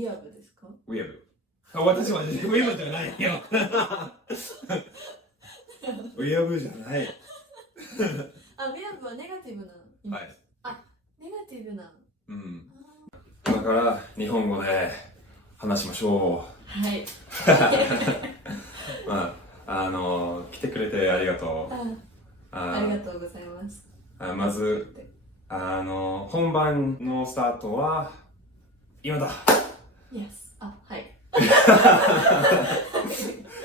リアブですか？ウェブ。私はウェブじゃないよ。ウェブじゃない。あ、ウェブはネガティブな意味。はい。あ、ネガティブな。うん。だから日本語で話しましょはい。う。まあ、来てくれてありがとう。ありがとうございます。まず、本番のスタートは今だ。Yes。あ、はい。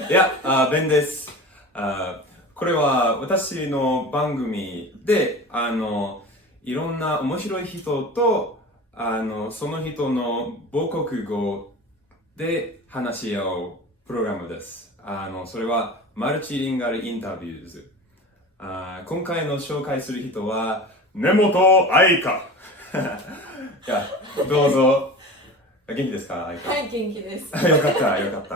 いや、ベンです。これは私の番組で、いろんな面白い人と、その人の母国語で話し合うプログラムです。それはマルチリンガルインタビューズ。今回の紹介する人は、根本愛香。いや、どうぞ。元気ですか、愛香？はい、元気です。よかった、よかっ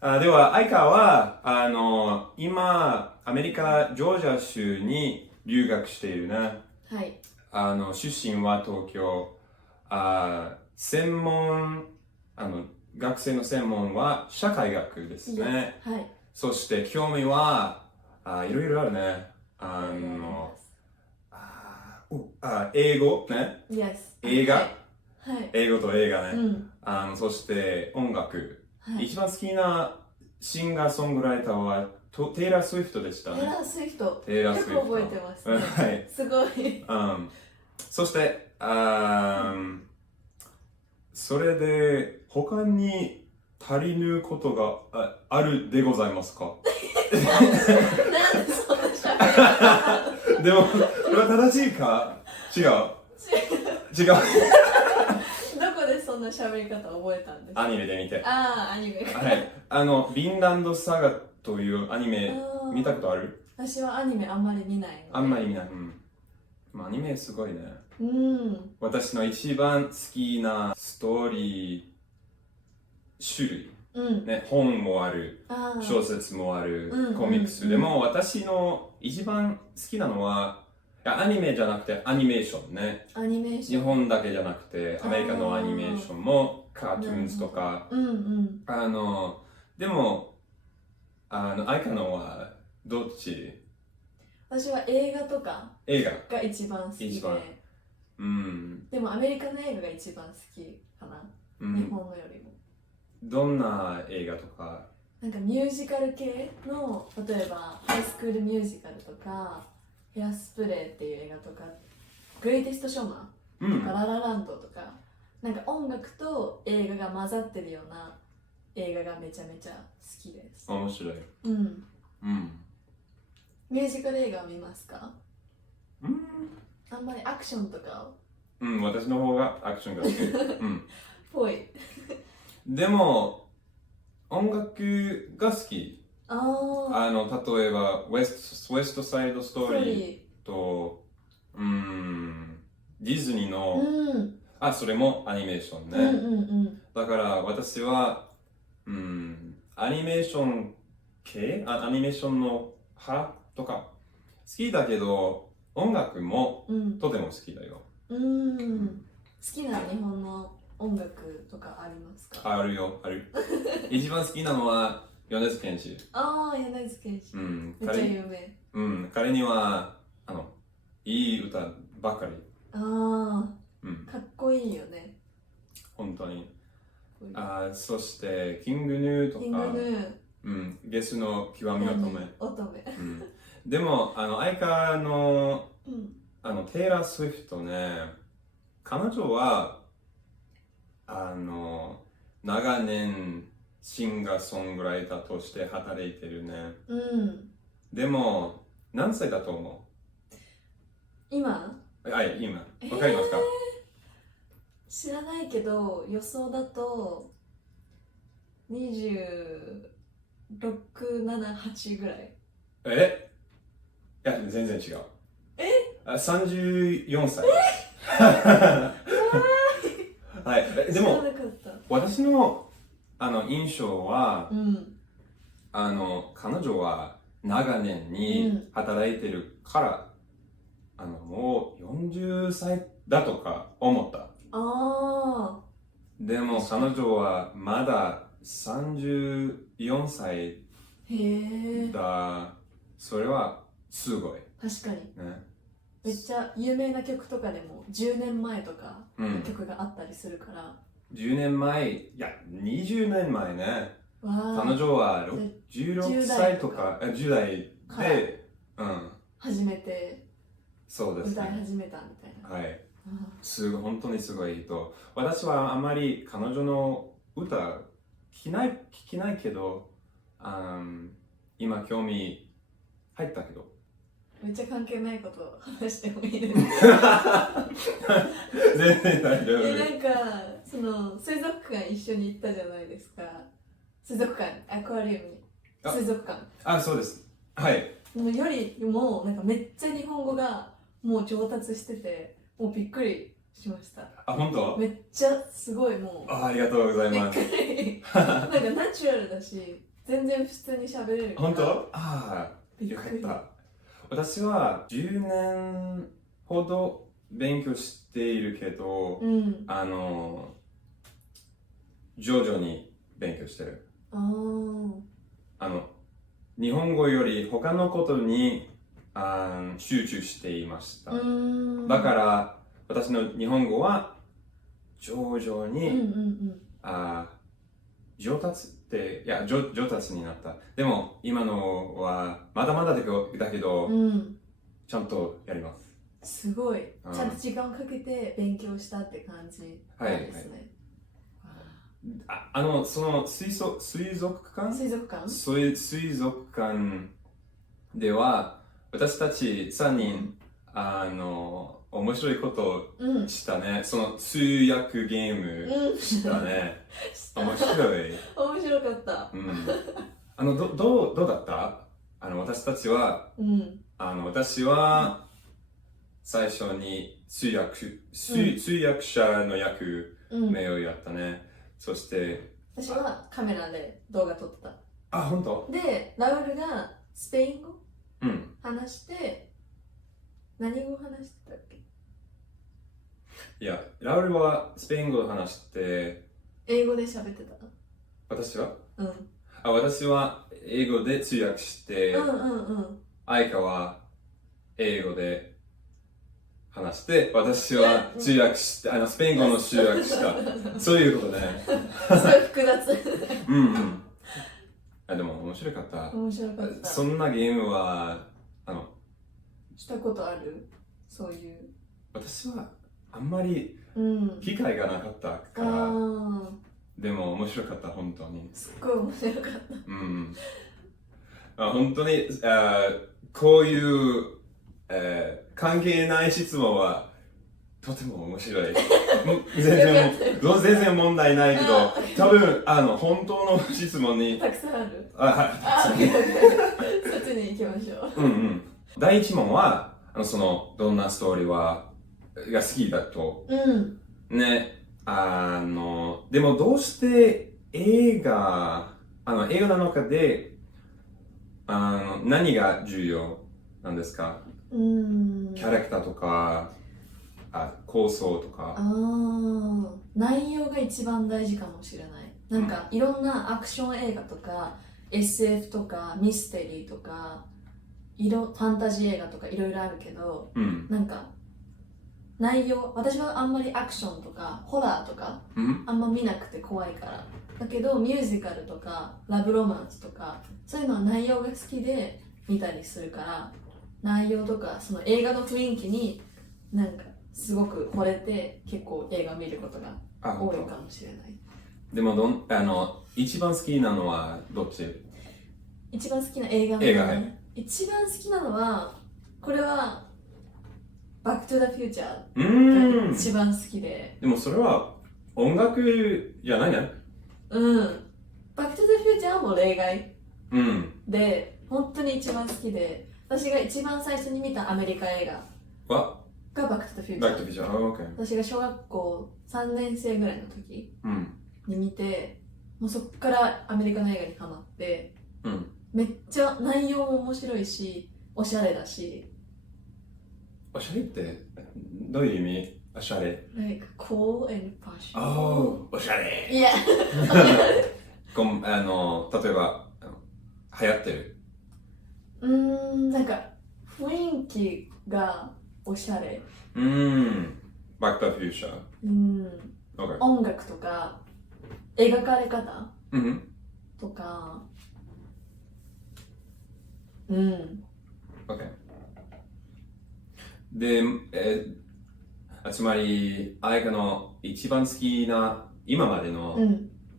た。では、愛香は、今、アメリカ・ジョージア州に留学しているね。はい。出身は東京。専門、学生の専門は社会学ですね。はい。そして興味は、いろいろあるね。英語ね。Yes。映画。はい。英語と映画ね。うん。そして音楽。はい。一番好きなシンガーソングライターはテイラー・スウィフトでしたね。テイラー・スウィフト。テイラー・スウィフト。よく覚えてますね。はい。すごい。そして、それで他に足りぬことがあるでございますか？なんでそんな喋り方？でも、これは正しいか？違う。違う。どこでそんな喋り方覚えたんですか？アニメで見て。アニメ。はい。ヴィンランドサガというアニメ見たことある？私はアニメあんまり見ないので。あんまり見ない。アニメすごいね。私の一番好きなストーリー種類。ね、本もある、小説もある、コミックス。でも私の一番好きなのは、アニメじゃなくてアニメーションね。アニメーション。日本だけじゃなくて、アメリカのアニメーションも、カートゥーンズとか。でも、愛花のはどっち？私は映画とかが一番好きで。でもアメリカの映画が一番好きかな。日本のよりも。どんな映画とか？なんかミュージカル系の、例えばハイスクールミュージカルとか、ヘアスプレーっていう映画とか、グレイテストショーマンとか、ララランドとか、なんか音楽と映画が混ざってるような映画がめちゃめちゃ好きです。面白い。ミュージカル映画を見ますか？あんまりアクションとかを。私の方がアクションが好き。ぽい。でも、音楽が好き。例えば、ウエストサイドストーリーと、ディズニーの、それもアニメーションね。だから私は、アニメーション系、アニメーションの派とか好きだけど、音楽もとても好きだよ。好きな日本の音楽とかありますか？あるよ、ある。一番好きなのは米津玄師。米津玄師。めっちゃ有名。彼には、いい歌ばかり。かっこいいよね。本当に。そして、キングヌーとか、ゲスの極み乙女。でも、愛花の、テイラー・スウィフトね、彼女は、長年シンガーソングライターとして働いてるね。でも、何歳だと思う？今。わかりますか？知らないけど、予想だと26、7、8ぐらい。いや、全然違う。34歳。はい、でも私の印象は、彼女は長年に働いてるから、もう40歳だとか思った。でも彼女はまだ34歳へえ。だ。それはすごい。確かに。ね、めっちゃ有名な曲とかでも10年前とかうんの曲があったりするから。10年前、いや、20年前ね。わあ。彼女は16歳とか、10代からで、うん、初めてそうですね。歌い始めたみたいな。はい。あ本当にすごい人。私はあまり彼女の歌聞きないけど、今興味入ったけど。めっちゃ関係ないことを話してもいいですか？全然大丈夫。なんかその水族館一緒に行ったじゃないですか。水族館、アクアリウムに。水族館。あ、そうです。はい。のよりもなんかめっちゃ日本語がもう上達してて、もうびっくりしました。あ、本当？めっちゃすごいもう。ありがとうございます。びっくり。なんかナチュラルだし、全然普通に喋れるから。本当？ああ、よかった。私は10年ほど勉強しているけど、うん、徐々に勉強してる。あ日本語より他のことに集中していました。だから私の日本語は徐々に、上達って上達になった。でも今のはまだまだだけど、ちゃんとやります。すごい。ちゃんと時間をかけて勉強したって感じなんですね。その水族館では私たち3人面白いことをしたね、その通訳ゲームしたね、面白い。面白かった、どうだった？私たちは、私は最初に通訳者の役目をやったね、そして私はカメラで動画撮ってた。あ、本当？で、ラウルがスペイン語、話して、何語話してたっけ？いや、ラウルはスペイン語を話して、英語で喋ってた。私は？私は英語で通訳して、愛花は英語で話して、私は通訳して、スペイン語の通訳した。そういうことね。すごい複雑。でも面白かった。面白かった。そんなゲームは、したことある？そういう。私はあんまり機会がなかったから、でも面白かった、本当に。すっごい面白かった。本当にこういう、関係ない質問はとても面白い。全然問題ないけど、多分本当の質問にたくさんある。そっちに行きましょう。第一問はどんなストーリーが好きだと、ね、でもどうして映画の中で何が重要なんですか？キャラクターとか構想とか。内容が一番大事かもしれない。なんかいろんなアクション映画とか SF とかミステリーとかファンタジー映画とかいろいろあるけど、なんか内容、私はあんまりアクションとかホラーとかあんま見なくて怖いから。だけどミュージカルとかラブロマンスとかそういうのは内容が好きで見たりするから、内容とかその映画の雰囲気になんかすごく惚れて結構映画見ることが多いかもしれない。でも一番好きなのはどっち？一番好きな映画ね。一番好きなのはこれはバックトゥザフューチャーが一番好きで。でもそれは音楽じゃないね。バックトゥザフューチャーはもう例外。で、本当に一番好きで、私が一番最初に見たアメリカ映画がバックトゥザフューチャー。私が小学校3年生ぐらいの時に見て、もうそっからアメリカの映画にハマって、めっちゃ内容も面白いし、おしゃれだし。おしゃれってどういう意味？おしゃれ。like cool and fashion. Oh, おしゃれ。いや、例えば、流行ってる。なんか雰囲気がおしゃれ。バック・トゥ・フューチャー。Okay. 音楽とか描かれ方うんとか、OK。で、つまり、愛花の一番好きな、今までの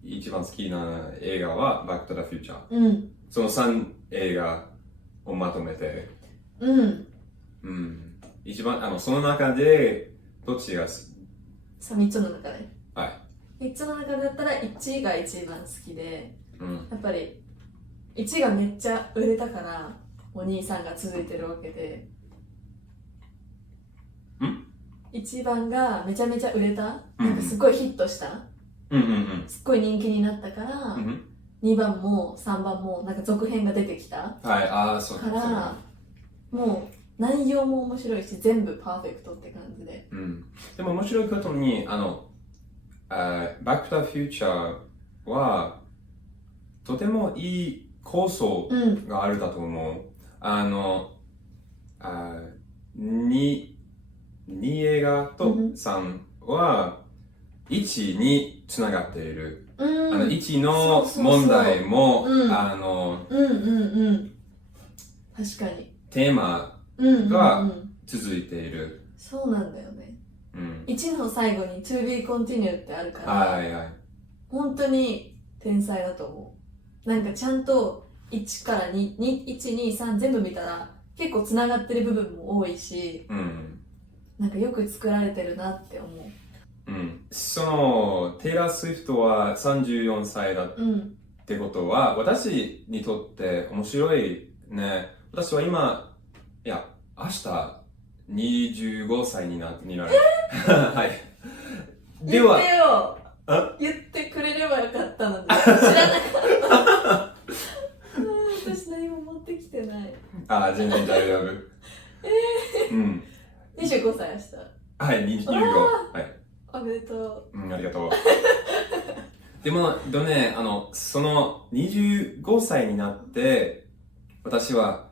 一番好きな映画は、バック・トゥ・ザ・フューチャー。その3映画をまとめて、一番、その中で、どっちが好き？3つの中で。はい。3つの中だったら1が一番好きで、やっぱり1がめっちゃ売れたから、お兄さんが続いてるわけで。1番がめちゃめちゃ売れた、なんかすごいヒットした、すっごい人気になったから、2番も3番もなんか続編が出てきた、そうから、もう内容も面白いし全部パーフェクトって感じで、でも面白いことにバック・トゥ・フューチャーはとてもいい構想があるだと思う。2映画と3は1につながっている。1の問題も確かにテーマが続いている。そうなんだよね。1の最後に To be continued ってあるから、本当に天才だと思う。なんかちゃんと1から1、2、3全部見たら結構つながってる部分も多いし、なんかよく作られてるなって思う。そのテイラー・スウィフトは34歳だってことは、私にとって面白いね。私は今、明日25歳になる。はい。では、言ってくれればよかったので、知らなかった。私何も持ってきてない。全然大丈夫。25歳明日。はい、25。はい。おめでとう。ありがとう。でも、その25歳になって、私は、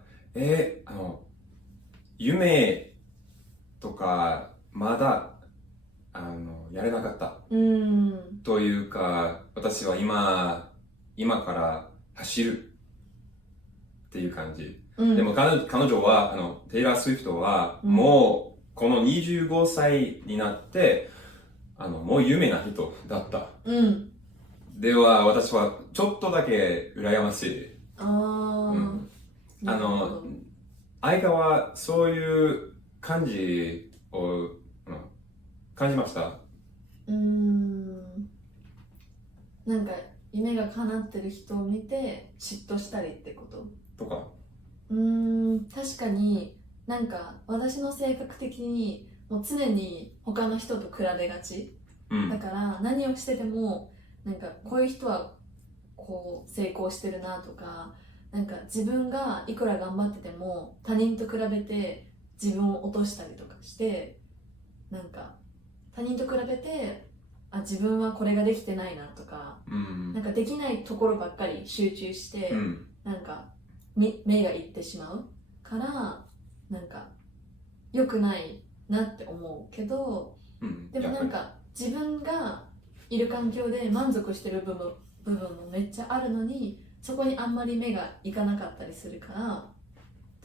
夢とか、まだ、やれなかった。というか、私は今から走るっていう感じ。でも彼女は、テイラー・スウィフトは、もう、この25歳になって、もう有名な人だった。では、私はちょっとだけ羨ましい。愛花はそういう感じを、感じました？なんか夢が叶ってる人を見て嫉妬したりってこと？とか。確かになんか私の性格的にもう常に他の人と比べがち、だから何をしててもなんかこういう人はこう成功してるなとか、なんか自分がいくら頑張ってても他人と比べて自分を落としたりとかして、なんか他人と比べて自分はこれができてないなとか、なんかできないところばっかり集中して、なんか目がいってしまうからなんか良くないなって思うけど、でもなんか自分がいる環境で満足してる部分もめっちゃあるのに、そこにあんまり目がいかなかったりするから、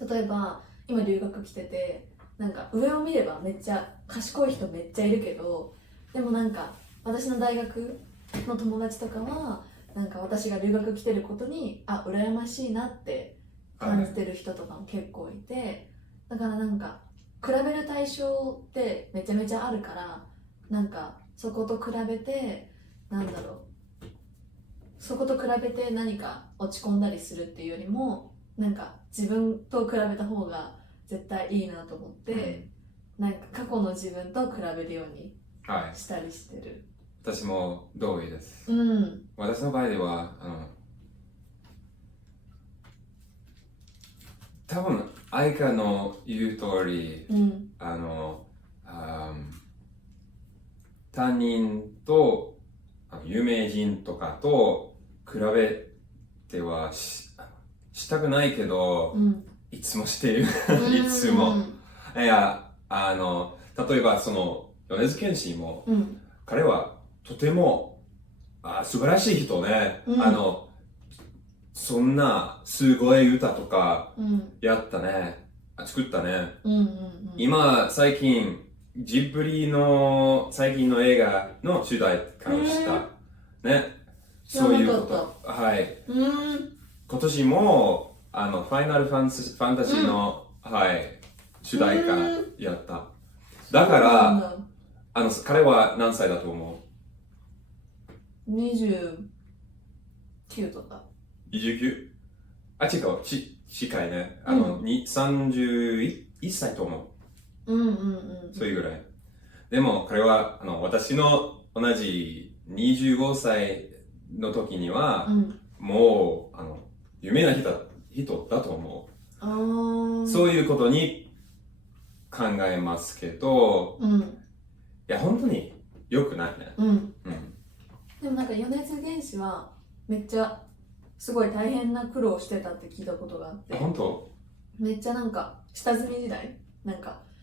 例えば今留学来てて、なんか上を見ればめっちゃ賢い人めっちゃいるけど、でもなんか私の大学の友達とかはなんか私が留学来てることに羨ましいなって感じてる人とかも結構いて、だからなんか比べる対象ってめちゃめちゃあるから、なんかそこと比べてそこと比べて何か落ち込んだりするっていうよりも、なんか自分と比べた方が絶対いいなと思って、なんか過去の自分と比べるようにしたりしてる。私も同意です。私の場合では多分愛花の言う通り、他人と有名人とかと比べてはしたくないけど、いつもしているいつも。いや、例えばその米津玄師も、彼はとても素晴らしい人ね。そんなすごい歌とかやったね。作ったね。今、最近、ジブリの最近の映画の主題歌をした。ね。そういうこと。はい。今年も、ファイナルファンタジーの、はい、主題歌やった。だから、彼は何歳だと思う？ 29とか。29？ 違う、近いね。31歳と思う。そういうぐらい。でも、彼は、私の同じ25歳の時には、もう、有名な人だと思う。そういうことに考えますけど、いや、本当に良くないね。でもなんか、米津玄師は、めっちゃ、すごい大変な苦労してたって聞いたことがあって。本当？めっちゃなんか、下積み時代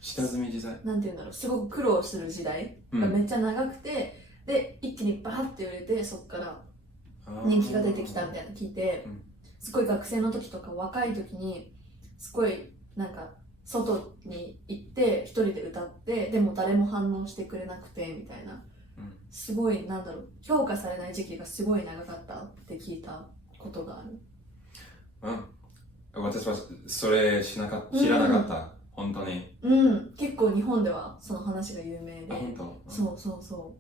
下積み時代なんていうんだろう、すごく苦労する時代がめっちゃ長くて、で、一気にバーって売れて、そっから人気が出てきたみたいなの聞いて、すごい学生の時とか若い時に、すごいなんか、外に行って一人で歌って、でも誰も反応してくれなくてみたいな、すごいなんだろう、評価されない時期がすごい長かったって聞いたことがある。私はそれ知らなかった。本当に。結構日本ではその話が有名で。本当？そ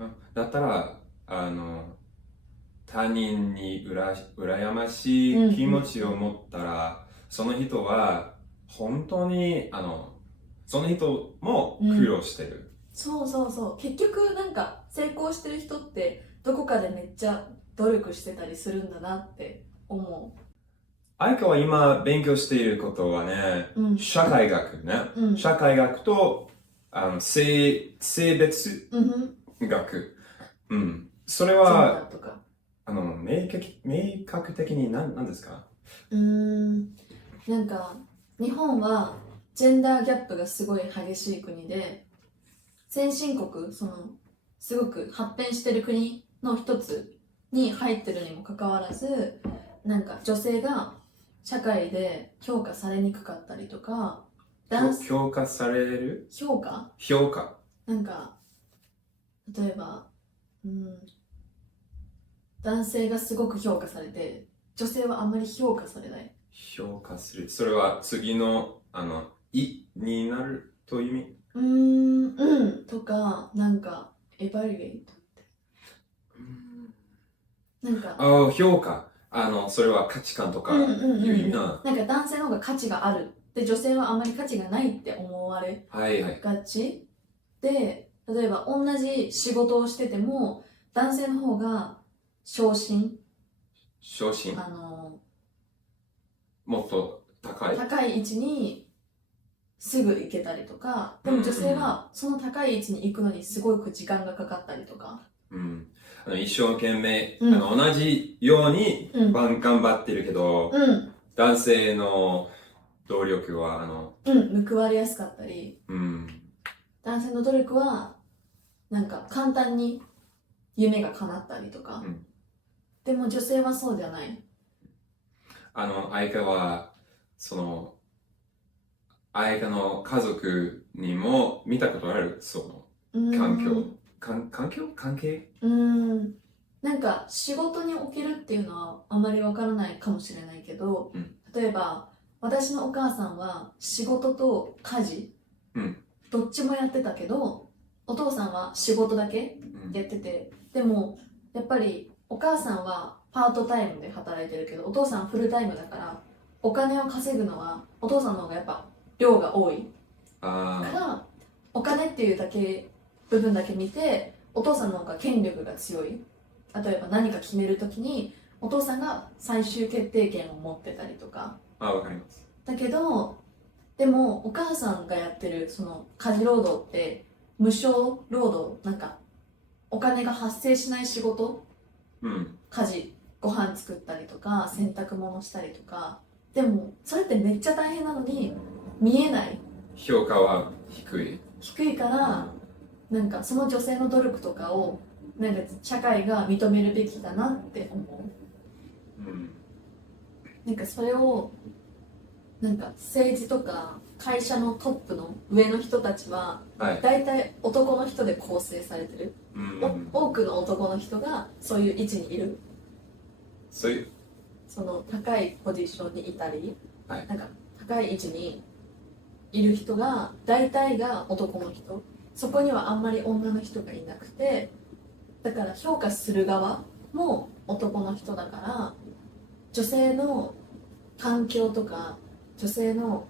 う。だったら、他人に羨ましい気持ちを持ったら、その人は本当にその人も苦労してる。そう。結局なんか成功してる人ってどこかでめっちゃ努力してたりするんだなって思う。愛花は今勉強していることはね、社会学ね。社会学と性別学。それは明確的に何ですか？なんか日本はジェンダーギャップがすごい激しい国で、先進国、すごく発展してる国の一つに入ってるにもかかわらず、なんか女性が社会で評価されにくかったりとか、評価される？評価なんか例えば、男性がすごく評価されて、女性はあんまり評価されない。評価する。それは次のになるという意味？とか、なんかエバリュエイトってなんか評価、それは価値観とかいう意味な。なんか男性の方が価値があるで、女性はあんまり価値がないって思われがち、で、例えば同じ仕事をしてても男性の方が昇進もっと高い位置にすぐ行けたりとか、でも女性はその高い位置に行くのにすごく時間がかかったりとか、一生懸命、同じように頑張ってるけど、男性の努力は報われやすかったり、男性の努力はなんか簡単に夢が叶ったりとか、でも女性はそうじゃない。愛花は愛花の家族にも見たことある、その関係？なんか仕事におけるっていうのはあまりわからないかもしれないけど、例えば私のお母さんは仕事と家事、どっちもやってたけど、お父さんは仕事だけやってて、でもやっぱりお母さんはパートタイムで働いてるけど、お父さんフルタイムだから、お金を稼ぐのはお父さんの方がやっぱ量が多いから、お金っていう部分だけ見て、お父さんの方が権力が強い。例えば何か決めるときにお父さんが最終決定権を持ってたりとか。わかります。だけど、でもお母さんがやってるその家事労働って無償労働、なんかお金が発生しない仕事、家事、ご飯作ったりとか洗濯物したりとか、でもそれってめっちゃ大変なのに見えない、評価は低いから、なんかその女性の努力とかをなんか社会が認めるべきだなって思う。なんかそれをなんか政治とか会社のトップの上の人たちは大体男の人で構成されてる、多くの男の人がそういう位置にいる、その高いポジションにいたり、なんか高い位置にいる人が大体が男の人、そこにはあんまり女の人がいなくて、だから評価する側も男の人だから、女性の環境とか女性の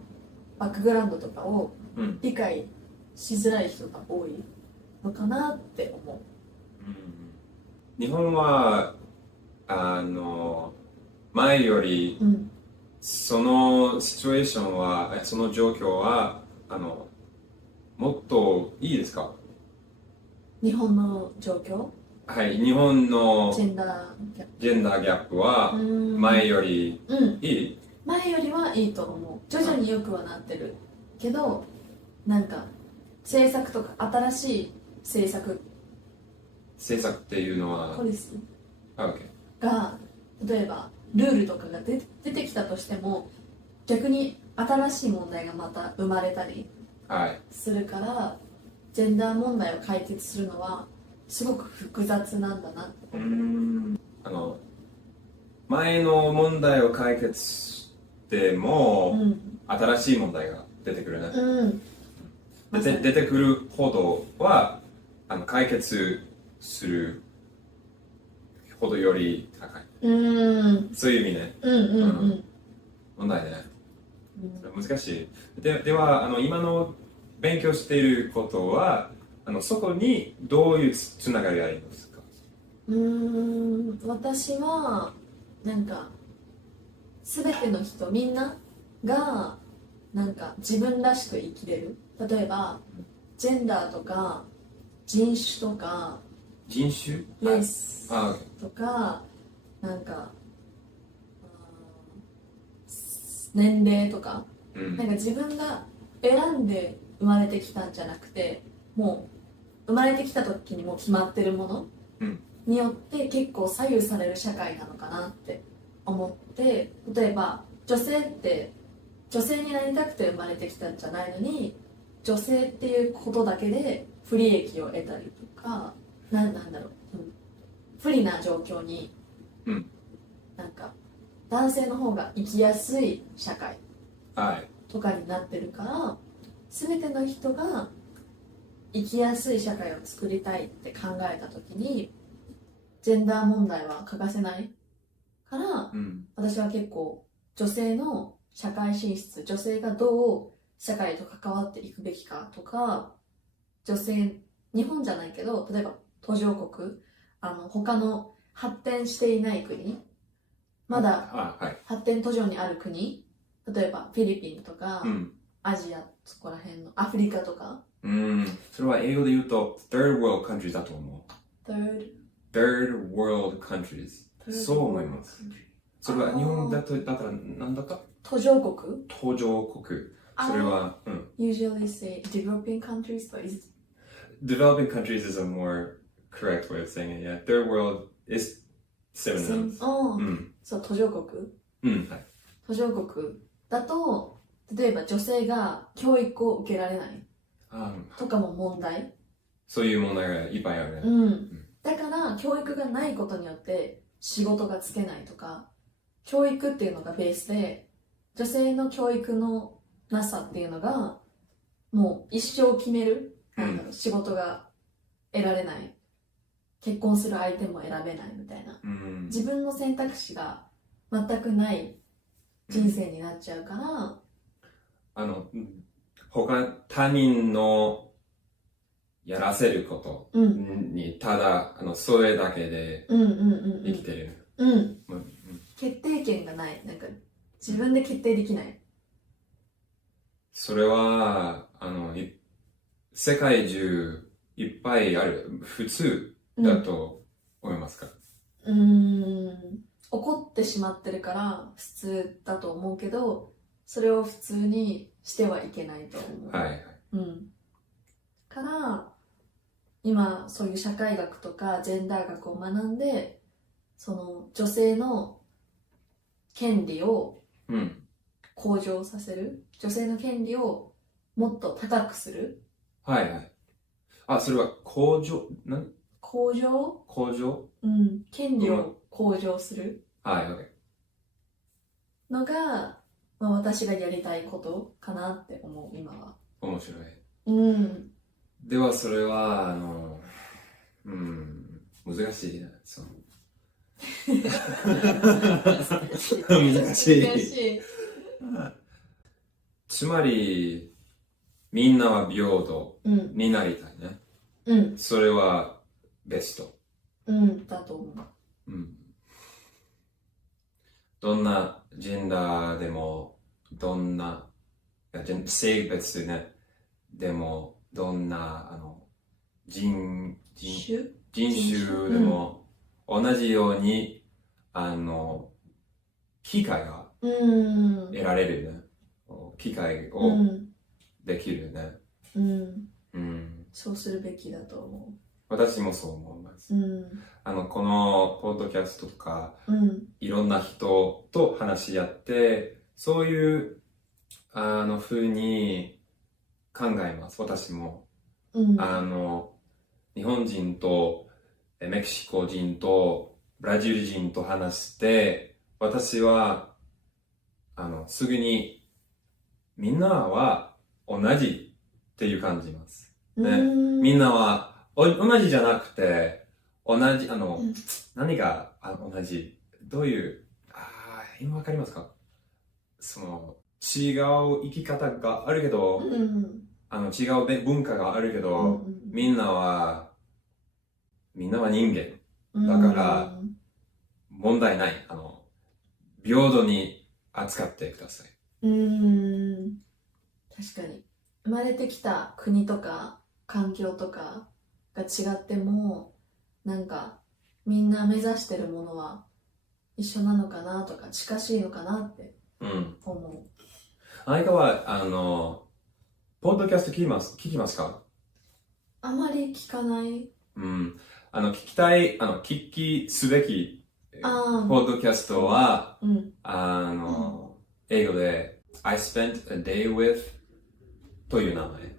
バックグラウンドとかを理解しづらい人が多いのかなって思う。日本は前より、そのシチュエーションは、その状況はもっといいですか？日本の状況？はい、日本のジェンダーギャップは前よりいい？前よりはいいと思う。徐々に良くはなってるけど、なんか政策とか新しい政策っていうのはポリシーが、例えばルールとかが出てきたとしても、逆に新しい問題がまた生まれたりするから、ジェンダー問題を解決するのはすごく複雑なんだなって思う。前の問題を解決しても、新しい問題が出てくるね。出てくるほどは解決するほどより高い。そういう意味ね。問題ね。難しい。では今の勉強していることはそこにどういうつながりがありますか？私はなんか全ての人、みんながなんか自分らしく生きれる。例えばジェンダーとか人種とかレースとか、なんか年齢とか、なんか自分が選んで生まれてきたんじゃなくて、もう生まれてきた時にもう決まってるものによって結構左右される社会なのかなって思って、例えば女性って女性になりたくて生まれてきたんじゃないのに、女性っていうことだけで不利益を得たりとか、なんだろう、不利な状況に、なんか男性の方が生きやすい社会とかになってるから、全ての人が生きやすい社会を作りたいって考えた時に、ジェンダー問題は欠かせないから、私は結構女性の社会進出、女性がどう社会と関わっていくべきかとか、女性、日本じゃないけど、例えば途上国、他の発展していない国、まだ発展途上にある国、例えばフィリピンとか、アジア、そこら辺のアフリカとか。それは英語で言うと Third World Countries だと思う。Third World Countries。そう思います。それは日本だったら何だった？途上国。それは、Usually say developing countries, but is developing countries is a more correct way of saying it. Yeah, third world is synonyms. そう、途上国。途上国だと、例えば女性が教育を受けられないとかも問題。そういう問題がいっぱいあるね。だから教育がないことによって仕事がつけないとか、教育っていうのがベースで、女性の教育のなさっていうのがもう一生決める、仕事が得られない、結婚する相手も選べないみたいな、自分の選択肢が全くない人生になっちゃうから、他人のやらせることにただそれだけで生きてる。決定権がない、なんか自分で決定できない。それは世界中いっぱいある普通だと思いますか？怒ってしまってるから普通だと思うけど、それを普通にしてはいけないと思う。はいはい。から今そういう社会学とかジェンダー学を学んで、その女性の権利を向上させる、女性の権利をもっと高くする。はいはい。あ、それは向上向上、権利を向上するのが、私がやりたいことかなって思う、今は。面白い。ではそれは難しいな。難しい。つまりみんなは平等になりたいね。それはベスト。だと思う。どんなジェンダーでも、どんな性別ね、でも、どんな人種でも、同じように機会が得られるね。機会をできるね。そうするべきだと思う。私もそう思います。このポッドキャストとか、いろんな人と話し合って、そういう風に考えます。私も。日本人とメキシコ人とブラジル人と話して、私はすぐにみんなは同じっていう感じます。みんなは同じじゃなくて、同じ、何が同じ、どういう、今わかりますか？違う生き方があるけど、違う文化があるけど、みんなは人間。だから、問題ない。平等に扱ってください。確かに。生まれてきた国とか環境とかが違っても、なんかみんな目指してるものは一緒なのかなとか近しいのかなって思う。あいかはポッドキャスト聞きますか？あまり聞かない。聞きたい、聞きすべきポッドキャストは、英語で I spent a day with という名前。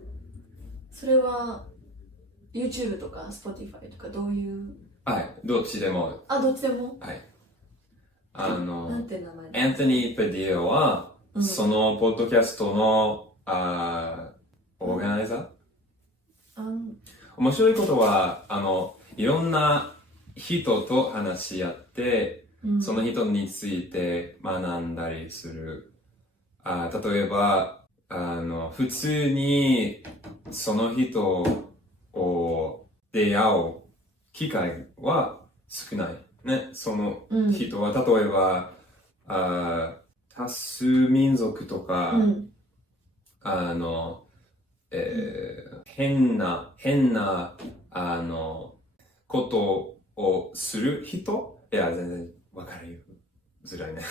それは YouTube とか Spotify とかどういう？はい、どっちでも。どっちでも？はい。なんて名前？アントニー・ペディオは、そのポッドキャストのオーガナイザー。面白いことは、いろんな人と話し合って、その人について学んだりする。例えば、普通にその人を出会う機会は少ない。ね、その人は、例えば、多数民族とか、変なことをする人、いや、全然わかりづらいね。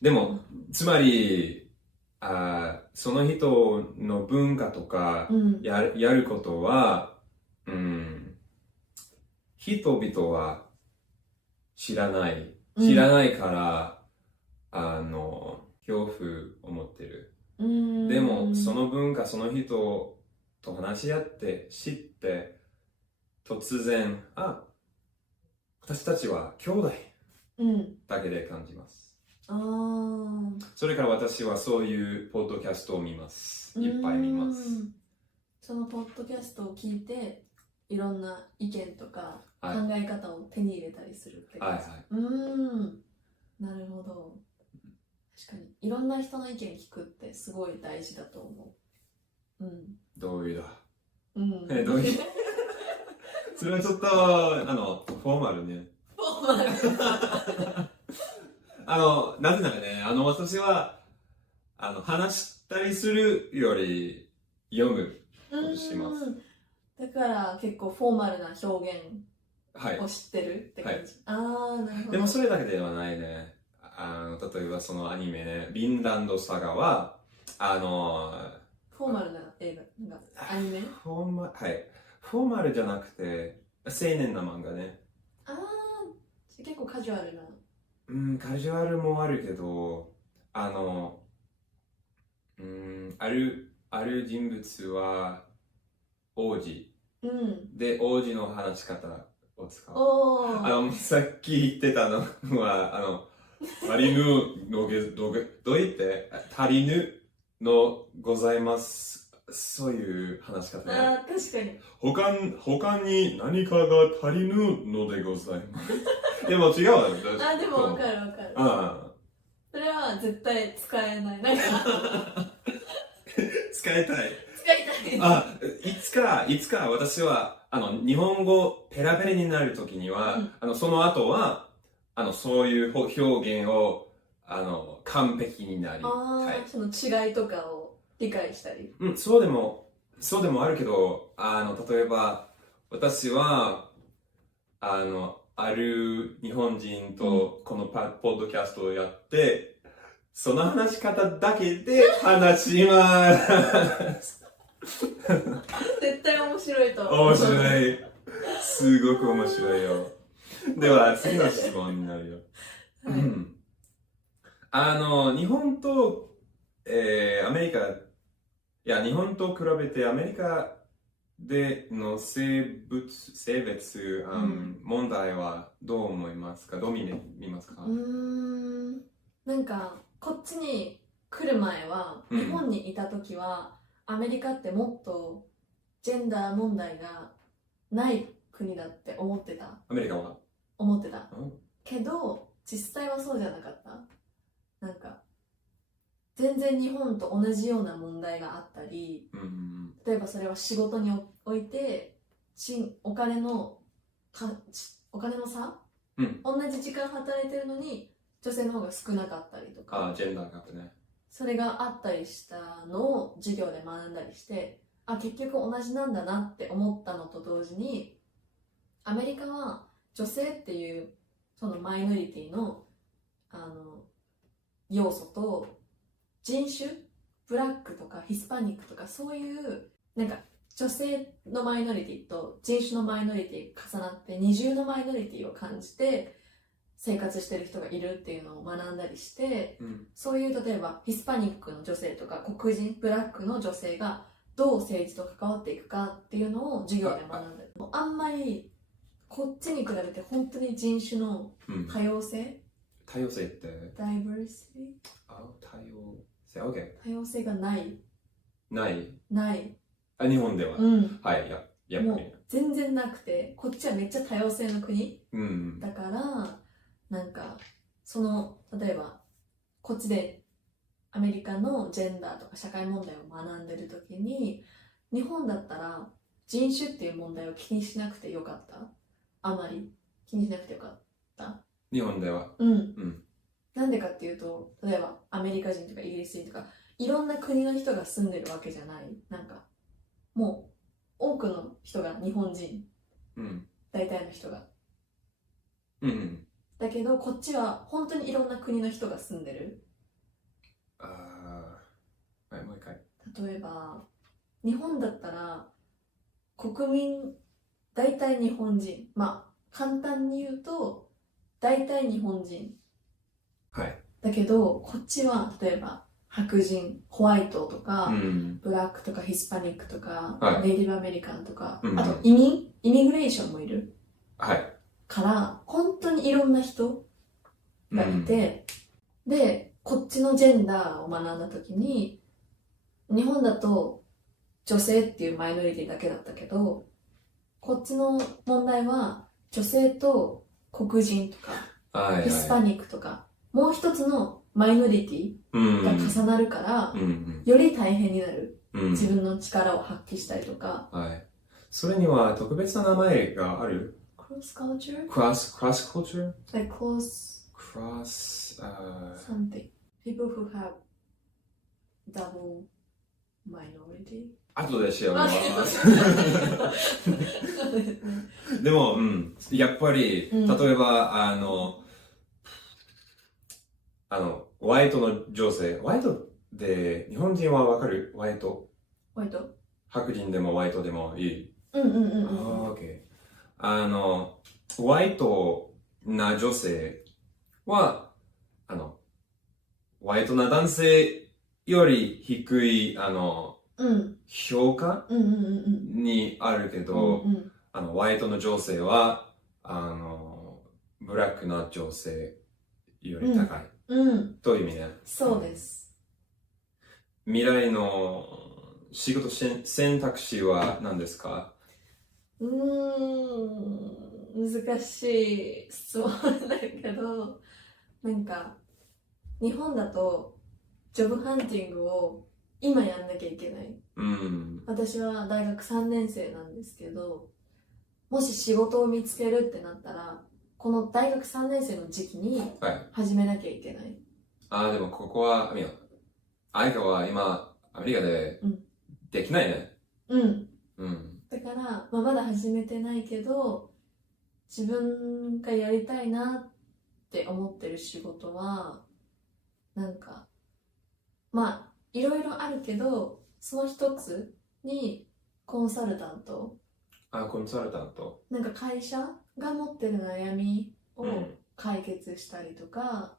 でも、つまり、その人の文化とか、やることは、人々は知らないから、恐怖を持ってる。でも、その文化、その人と話し合って知って、突然、私たちは兄弟だけで感じます。それから私はそういうポッドキャストを見ます。いっぱい見ます。そのポッドキャストを聞いて、いろんな意見とか考え方を手に入れたりするって感じ。なるほど。確かにいろんな人の意見聞くってすごい大事だと思う。同意だ。同意。それはちょっとフォーマルね。フォーマル。なぜならね、私は話したりするより読むことします。だから結構フォーマルな表現はい。を知ってるって感じ。はいああ、なるほど。でもそれだけではないね。例えばそのアニメね、ヴィンランドサガは、フォーマルな映画、アニメはい。フォーマルじゃなくて、青年な漫画ね。ああ、結構カジュアルな。カジュアルもあるけど、ある人物は王子。で、王子の話し方を使う。さっき言ってたのは、足りぬのどう言って足りぬのございます。そういう話し方ね。ああ、確かに。他に何かが足りぬのでございます。でも違うわ。でもわかるわかる。それは絶対使えない。なんか使いたい。使いたい。いつか私は、日本語ペラペラになるときには、その後は、そういう表現を、完璧になりたい。その違いとかを理解したり。そうでもあるけど、例えば、私は、ある日本人とこのポッドキャストをやって、その話し方だけで話します。絶対面白いと思う。面白い。すごく面白いよ。では、次の質問になるよ。日本と、アメリカ、日本と比べてアメリカでの性別、問題はどう思いますか？どう見ますか？なんか、こっちに来る前は、日本にいた時は、アメリカってもっとジェンダー問題がない国だって思ってた。アメリカは思ってた。けど、実際はそうじゃなかった。なんか、全然日本と同じような問題があったり、例えばそれは仕事において、お金の差、同じ時間働いてるのに、女性の方が少なかったりとか、ジェンダーガップね。それがあったりしたのを授業で学んだりして、結局同じなんだなって思ったのと同時に、アメリカは女性っていうそのマイノリティの要素と人種、ブラックとかヒスパニックとかそういうなんか女性のマイノリティと人種のマイノリティが重なって二重のマイノリティを感じて生活してる人がいるっていうのを学んだりして、そういう例えばヒスパニックの女性とか黒人、ブラックの女性がどう政治と関わっていくかっていうのを授業で学んだり、あんまりこっちに比べて本当に人種の多様性、多様性ってダイバーシティ、多様性、多様性がない日本では、はいやっぱり全然なくて、こっちはめっちゃ多様性の国、だからなんかその例えばこっちでアメリカのジェンダーとか社会問題を学んでる時に、日本だったら人種っていう問題を気にしなくてよかった。あまり気にしなくてよかった。日本では。なんでかっていうと、例えばアメリカ人とかイギリス人とかいろんな国の人が住んでるわけじゃない。なんかもう多くの人が日本人、大体の人が。だけどこっちは本当にいろんな国の人が住んでる。もう一回。例えば日本だったら国民大体日本人、簡単に言うと大体日本人、だけどこっちは例えば白人、ホワイトとか、ブラックとかヒスパニックとか、ネイティブアメリカンとか、あとイミグレーションもいる、から本当にいろんな人がいて、でこっちのジェンダーを学んだ時に、日本だと女性っていうマイノリティだけだったけど、こっちの問題は女性と黒人とかヒスパニックとか、もう一つのマイノリティが重なるから、より大変になる、自分の力を発揮したりとか、それには特別な名前がある？ Cross culture? Cross culture? Like cross something. People who have クロスカルチャー。 different クロスカルチャー。 culture. クロスカルチャー。 Like close something. People who have ダブルマイノリティ。後で調べまあす。そうですね。でも、やっぱり、うん例えば、ホワイトの女性、ホワイトで、日本人はわかる？ホワイト。ホワイト？白人でもホワイトでもいい。うんうんうんうん。オッケー。ホワイトな女性は、ホワイトな男性より低い、評価うんうんうんうん。にあるけうど、んうんホワイトの女性は、ブラックな女性より高い。うん。という意味ね。そうです。未来の仕事選択肢は何ですか？難しい質問だけど、なんか、日本だと、ジョブハンティングを今やんなきゃいけない。私は大学3年生なんですけど、もし仕事を見つけるってなったら、この大学3年生の時期に始めなきゃいけない。でもここは、相手は今、アメリカでできないね。だから、まだ始めてないけど、自分がやりたいなって思ってる仕事は、なんか、いろいろあるけど、その一つにコンサルタント。コンサルタント。なんか会社が持ってる悩みを解決したりとか、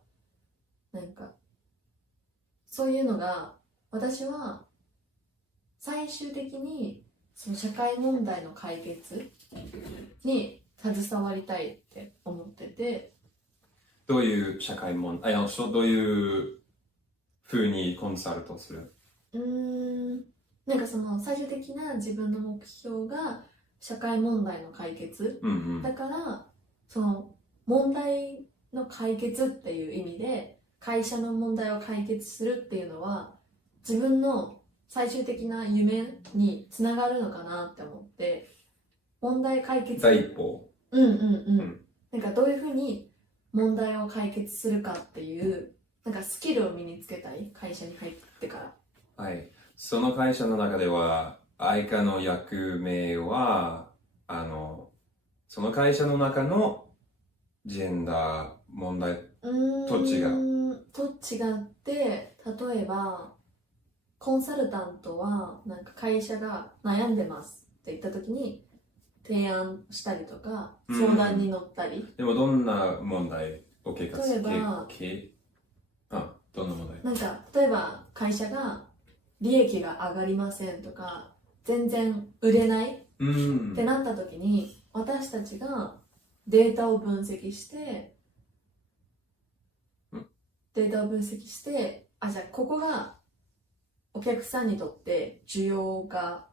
なんか、そういうのが、私は最終的にその社会問題の解決に携わりたいって思ってて。どういう社会問題、どういう風にコンサルトする？なんかその最終的な自分の目標が社会問題の解決、だからその問題の解決っていう意味で会社の問題を解決するっていうのは自分の最終的な夢につながるのかなって思って、問題解決第一歩。なんかどういうふうに問題を解決するかっていうなんかスキルを身につけたい、会社に入ってから。はい。その会社の中では愛花の役目はその会社の中のジェンダー問題と違う。と違って、例えばコンサルタントはなんか会社が悩んでますって言った時に提案したりとか相談に乗ったり。でもどんな問題を計画する？例えばどんな問題？なんか例えば会社が利益が上がりませんとか全然売れないってなった時に私たちがデータを分析してじゃあここがお客さんにとって需要が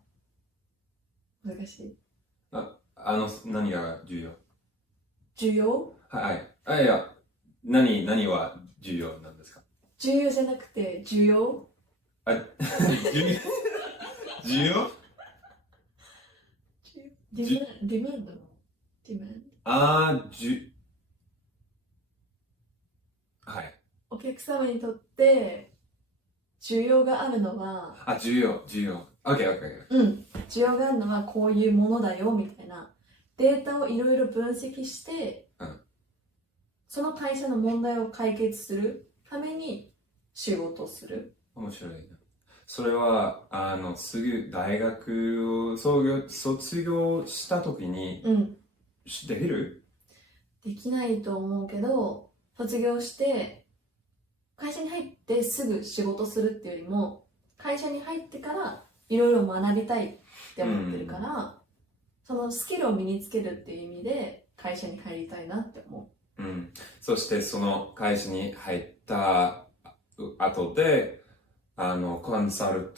難しい。何が重要？需要？はい。いや、何は重要なんですか？重要じゃなくて需要？需要？ディマンド。はい。お客様にとって需要があるのは需要。OK。需要があるのはこういうものだよみたいなデータをいろいろ分析して、その会社の問題を解決するために仕事をする。面白いな。それはすぐ大学を卒業した時に、できる？できないと思うけど、卒業して会社に入ってすぐ仕事するっていうよりも会社に入ってからいろいろ学びたいって思ってるから、そのスキルを身につけるっていう意味で会社に入りたいなって思う。そしてその会社に入った後でコンサル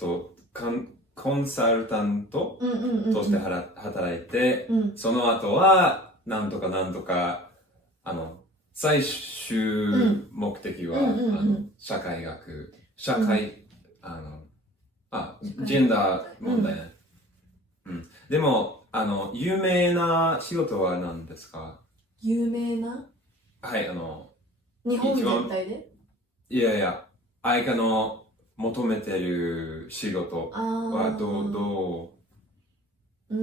タントとして働いて、その後はなんとか最終目的は社会学、ジェンダー問題ね。でも有名な仕事は何ですか？有名な？はい、日本全体で？いや、愛花の求めてる仕事はどう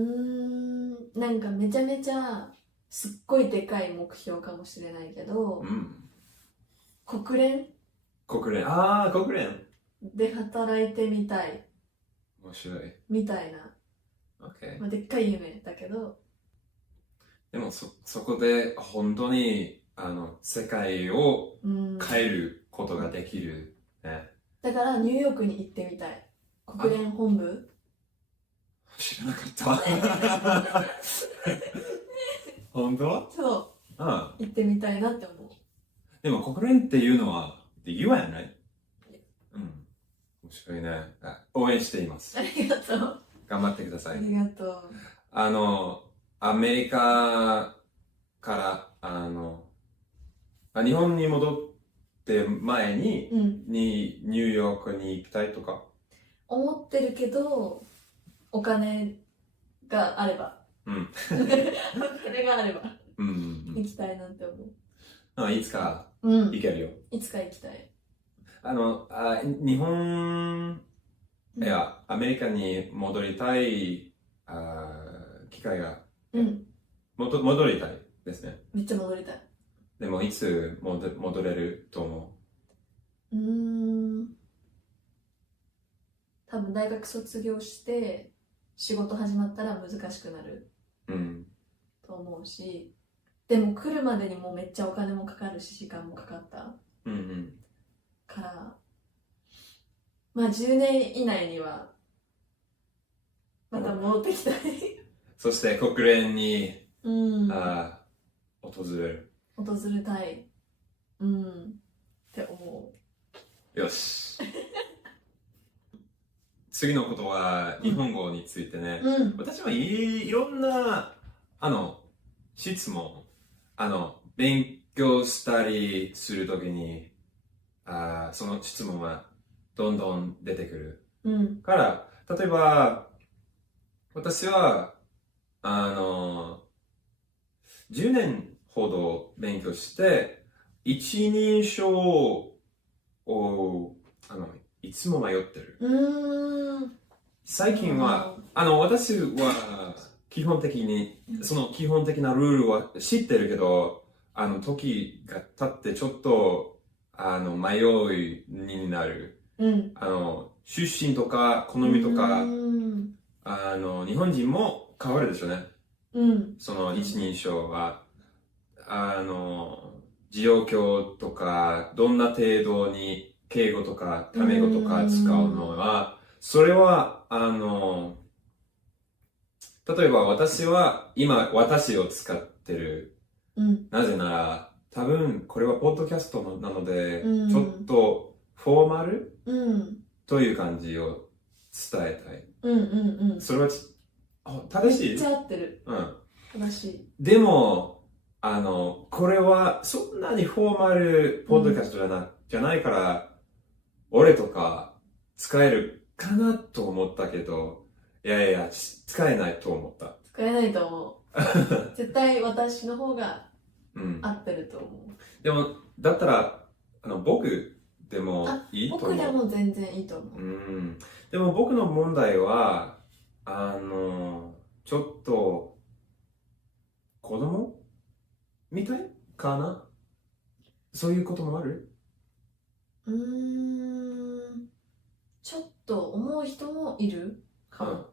なんかめちゃめちゃすっごいでかい目標かもしれないけど、国連国連で働いてみたい面白いみたいな、OK まあ、でっかい夢だけど、でもそこで本当に世界を変えることができる、ね、だからニューヨークに行ってみたい。国連本部知らなかった本当？そう、行ってみたいなって思う。でも国連っていうのは The UN, right? 面白いね。応援しています。ありがとう。頑張ってください。ありがとう。アメリカから日本に戻って前に、ニューヨークに行きたいとか思ってるけど、お金があれば、お金があれば行きたいなって思う。いつか行けるよ。いつか行きたい。日本やアメリカに戻りたい機会が、戻りたいですね。めっちゃ戻りたい。でもいつ戻れると思う？多分大学卒業して仕事始まったら難しくなると思うし、でも来るまでにもめっちゃお金もかかるし時間もかかったから、まあ10年以内にはまた戻ってきたいそして国連に、訪れたいって思う。よし次のことは日本語についてね、私はいろんな質問勉強したりするときにその質問はどんどん出てくる、から例えば私は10年ほど勉強して一人称をいつも迷ってる。最近は私は基本的にその基本的なルールは知ってるけど時が経ってちょっと迷いになる、出身とか好みとか日本人も変わるでしょうね、その一人称は状況とかどんな程度に敬語とかタメ語とか使うのはそれは例えば私は今私を使ってる、なぜなら多分これはポッドキャストなので、ちょっとフォーマル、という感じを伝えたい、それは正しい？めっちゃ合ってる、正しい。でもこれはそんなにフォーマルポッドキャストじゃないから、俺とか使えるかなと思ったけど、いや使えないと思った。使えないと思う絶対私の方が合ってると思う、でもだったら僕でもいいと思う。僕でも全然いいと思う、でも僕の問題はちょっと子供みたいかな。そういうこともある？ちょっと思う人もいるかも、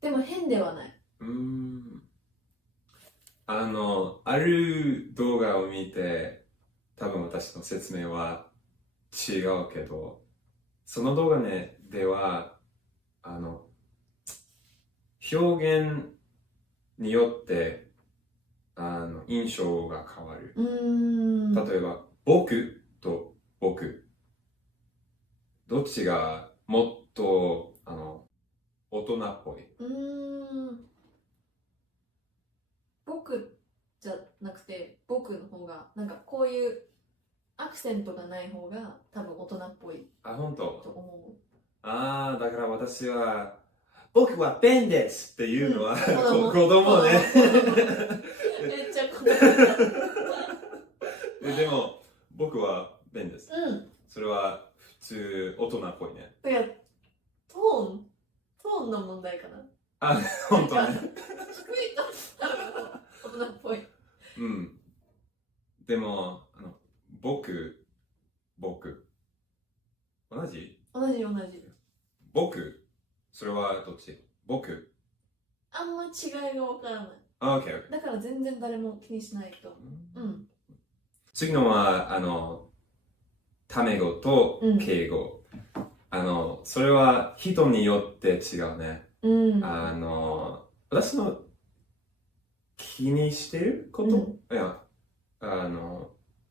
でも変ではない。ある動画を見て多分私の説明は違うけど、その動画では表現によって印象が変わる。例えば僕と僕どっちがもっと大人っぽい？僕じゃなくて僕の方がなんかこういうアクセントがない方が多分大人っぽい本当と思う。だから私は僕はベンですっていうのは、子供ねめっちゃ子供でも僕はベンです、それは普通大人っぽいね。だからトーンの問題かな。あ、本当ね。低いと大人っぽい。うん。でも、僕。同じ。僕。それはどっち？僕。あんま違いがわからない。あ、OK。だから全然誰も気にしないと。うん。次のは、タメ語と敬語。それは人によって違うね。うん。私の気にしてること、いや、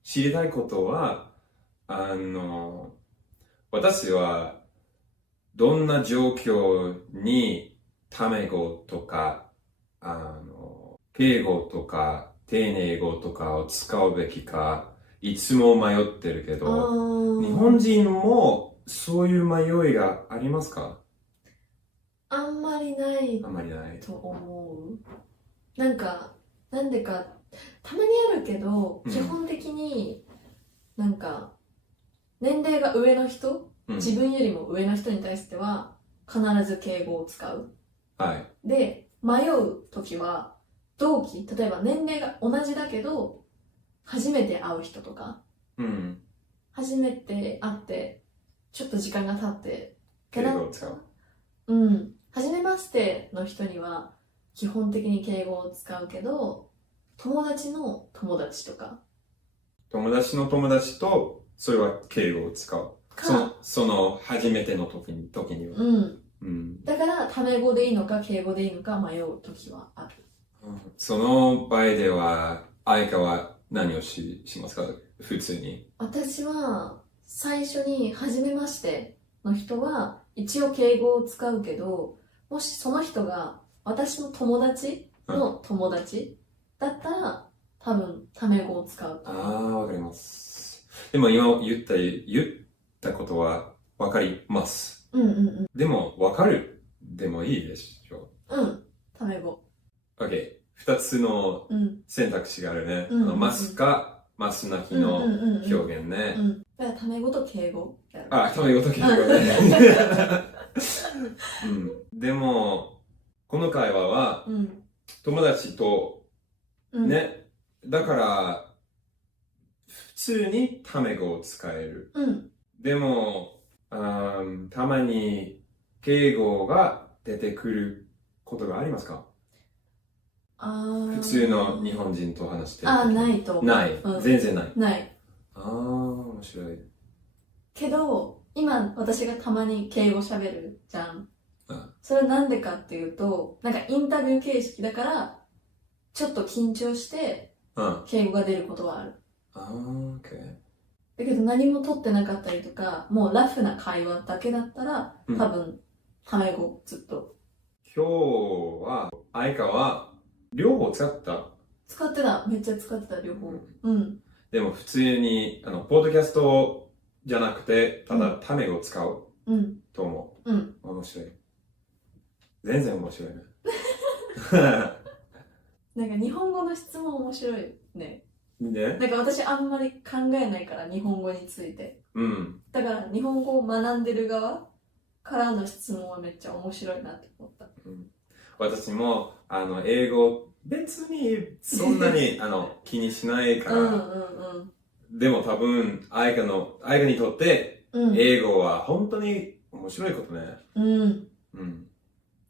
知りたいことは、私はどんな状況にタメ語とか、敬語とか丁寧語とかを使うべきか、いつも迷ってるけど、日本人もそういう迷いがありますか？あんまりないあんまりない。と思う。なんでか、たまにあるけど、基本的になんか、年齢が上の人、自分よりも上の人に対しては、必ず敬語を使う。はい。で、迷うときは、同期、例えば年齢が同じだけど、初めて会う人とか、初めて会って、ちょっと時間が経って、敬語を使う。初めましての人には、基本的に敬語を使うけど、友達の友達とか。友達の友達と、それは敬語を使う。その初めての時には。だから、タメ語でいいのか敬語でいいのか迷う時はある。その場合では、愛花は何をしますか？普通に。私は、最初に初めましての人は、一応敬語を使うけど、もしその人が私の友達の友達だったら、多分タメ語を使う。わかります。でも今言ったことはわかります。でも、わかるでもいいでしょう。タメ語。OK。二つの選択肢があるね。ますか、ますなきの表現ね。だからタメ語と敬語。タメ語と敬語ね。でも、この会話は、友達と、ね、だから、普通にタメ語を使える。でも、たまに敬語が出てくることがありますか？普通の日本人と話してる。ないと思う。ない。全然ない。ない。面白い。けど、今私がたまに敬語喋るじゃん。それはなんでかっていうと、なんかインタビュー形式だから、ちょっと緊張して、敬語が出ることはある。OK。だけど何も取ってなかったりとか、もうラフな会話だけだったら、多分、タメ語ずっと。今日は、愛花は、両方使っためっちゃ使ってた、両方。でも普通に、ポッドキャストじゃなくて、ただタメ語を使うと思う。面白い。全然面白いね。なんか日本語の質問面白いね。なんか私あんまり考えないから、日本語について。だから日本語を学んでる側からの質問はめっちゃ面白いなって思った。私も、英語、別にそんなに気にしないから。でも多分、愛花にとって、英語は本当に面白いことね。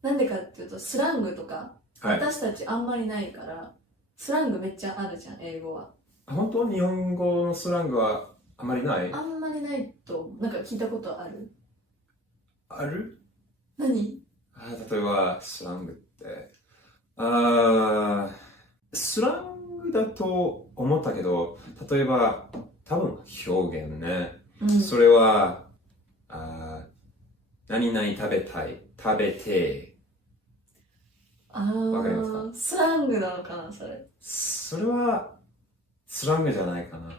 なんでかっていうと、スラングとか、私たちあんまりないから、スラングめっちゃあるじゃん、英語は。本当日本語のスラングはあんまりない？あんまりないと、なんか聞いたことある？ある？何？例えば、スラングって。スラングだと思ったけど、例えば、多分表現ね。それは、何々食べたい、食べて。わかりますか？スラングなのかな、それ。それは、スラングじゃないかな。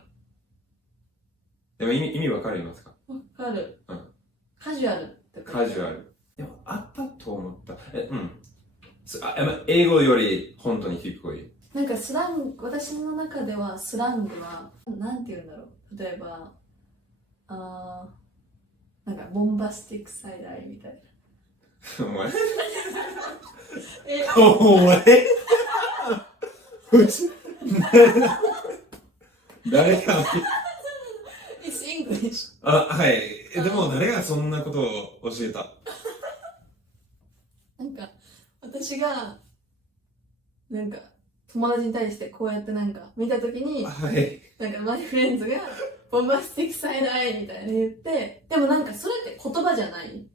でも意味わかりますか？わかる。カジュアルってこと。カジュアル。でも、あったと思った。英語より本当に低い。なんか私の中ではスラングは、なんて言うんだろう。例えば、なんかボンバスティックサイダーみたいな。お前え、お前誰がIt's English。はい。でも誰がそんなことを教えた？なんか私がなんか友達に対してこうやってなんか見たときに、はい。なんかマイフレンズがボンバスティックサイダーみたいに言って、でもなんかそれって言葉じゃない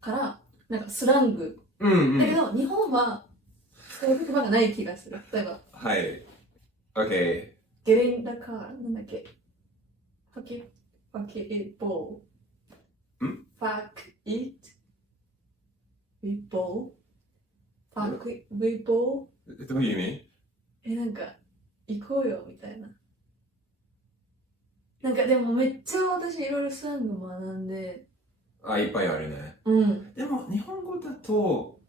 からなんかスラング、だけど日本は使う言葉がない気がする。例えばはい。OK。Get in the car なんだっけ、ファキイボー、ファクイッウィボー、ファクイウィボー、どういう意味？なんか行こうよみたいな。なんかでもめっちゃ私いろいろスラング学んで。いっぱいあるね。でも日本語だと